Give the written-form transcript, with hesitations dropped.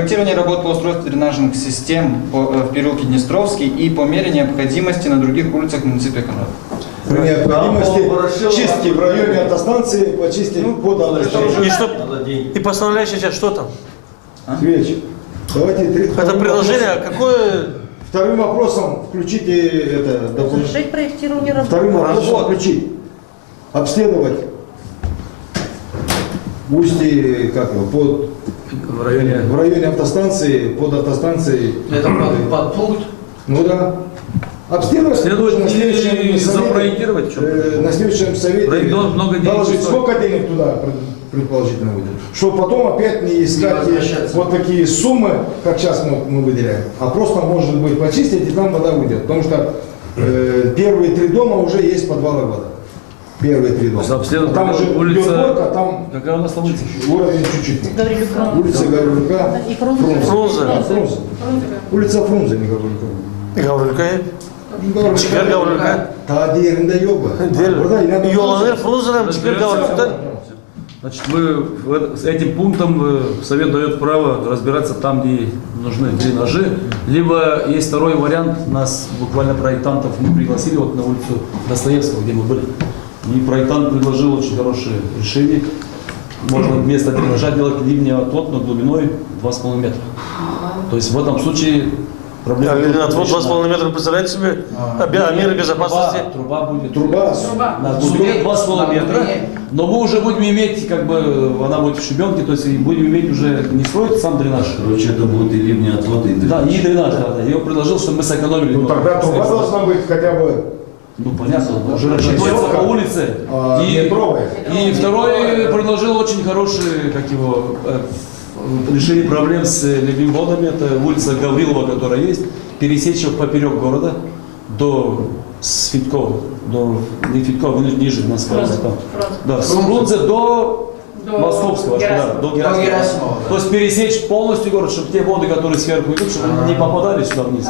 Проектирование работ по устройству дренажных систем в переулке Днестровский и по мере необходимости на других улицах муниципалитета. При необходимости чистки в районе автостанции, почистить под автостанцию. И постановляющая часть, что там? Свечи. Давайте Это предложение, какое... Вторым вопросом включите это. Разрешить проектирование работ. Вторым вопросом включить. Обследовать в устье, как его, в районе автостанции, под автостанцией. Это под пункт? Ну да. Обследовать на следующем запроектировать, на следующем совете доложить, сколько денег туда предположительно выйдет. Чтобы потом опять не искать вот такие суммы, как сейчас мы выделяем, а просто, может быть, почистить, и там вода выйдет. Потому что первые 3 дома уже есть подвалы вода. Первые 3 дома. А там уже улица, а там какая у нас там улица? Уровень чуть-чуть. Гаврилюка. Улица Гаврилюка. И Фрунзе. Фрунзе. Улица Фрунзе, не Гаврилюка. Гаврилюка. Чикер Гаврилюка. Та дерінде йога. Йоланы Фрунзеном, Чикер Гаврилюка. Значит, с этим пунктом совет дает право разбираться там, где нужны дренажи. Либо есть второй вариант, нас буквально проектантов мы пригласили вот на улицу Достоевского, где мы были. И проектант предложил очень хорошее решение. Можно вместо дренажа делать ливневый отвод, но глубиной 2,5 метра. То есть в этом случае проблема... Ливневый отвод 2,5 метра, представляете себе? Меры безопасности? Труба будет Труба на глубине 2,5 метра. Но мы уже будем иметь, как бы, она будет в щебенке, то есть будем иметь уже не строить сам дренаж. Короче, это будет и ливневый отвод, и дренаж. Да, и дренаж, да. Я предложил, чтобы мы сэкономили. Ну тогда труба должна быть хотя бы... Ну понятно, уже рассчитывается по улице. И второй предложил очень хорошее, как его, решение проблем с ливневодами. Это улица Гаврилова, которая есть, пересечь его поперек города до Сфиткова, не Фиткова, ниже Москвы. Да, с Фрунзе до Московского, до Герасимова. То есть пересечь полностью город, чтобы те воды, которые сверху идут, чтобы они не попадали сюда вниз.